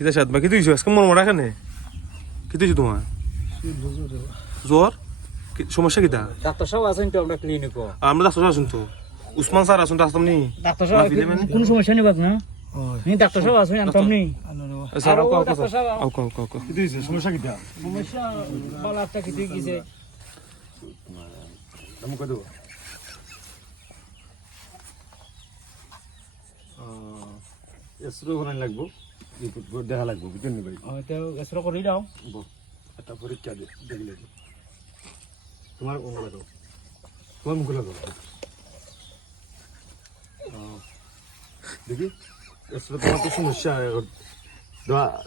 এটা সাত বা কি তুইছো আজকে মন মরা কেন কি তুইছো তোমার জ্বর সমস্যা কিটা ডাক্তার সাহেব আছেন তো আমরা ক্লিনিকও আমরা ডাক্তার আছেন তো উসমান স্যার আছেন আসতাম নি ডাক্তার সাহেব কোন সমস্যা নেই বাক না নি ডাক্তার সাহেব আছেন আনতাম নি স্যার আও কাও ডাক্তার সাহেব আও কাও কাও কাও কি হইছে সমস্যা কিটা সমস্যা বালা একটা কি গিয়েছে আমি কই দেব এসরো বানাই লাগবো রিপোর্ট দেখা লাগবো বুঝছেন নি ভাই হয়তো এসরা করে দাও একটা পরীক্ষা দেখলে তোমার কোন লাগো তোমার মুখ লাগো দেখি এসরো তোমার তো সমস্যা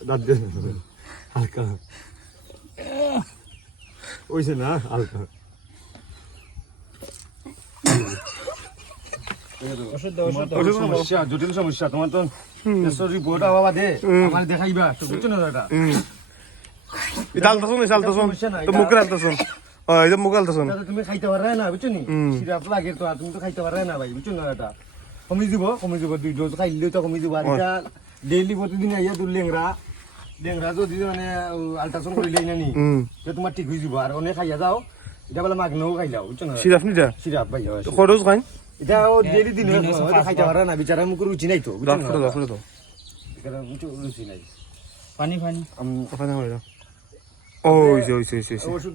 দাঁত দিয়ে হালকা ওইছে না হালকা ওষুধ দাও ওষুধ দাও তোমার সমস্যা জটিল সমস্যা তোমার তো এসরো রিপোর্ট আবার দে আমার দেখাইবা তো বুঝছো না এটা ইতালতাছুন তো মুখ রালতাছুন এটা মুখ রালতাছুন এটা তো তুমি খাইতে পারবে না বুঝছো নি সিরাপ লাগে তো আর তুমি তো খাইতে পারবে না ভাই বুঝছো না এটা কমি দিব 2 ডোজ খাইলে তো কমি দিব আর এটা ডেইলি প্রতিদিন আইয়া তুই লেংরা যদি মানে আল্ট্রাসাউন্ড করিলে না নি তো তোমার ঠিক হয়ে যাব আর অনেক খাইয়া যাও এটা বলে মাগনাও খাইলাও বুঝছো না সিরাপ নিটা সিরাপ ভাই খরচ খাই এটা ও ডেইলি দিন খাইতে পারে না বিচারা মুখ রুচি নাই তো বুঝছো না ডাক্তার দাও এটা মুখ রুচি নাই পানি পানি ওখানে হইলো ওই যে ওষুধ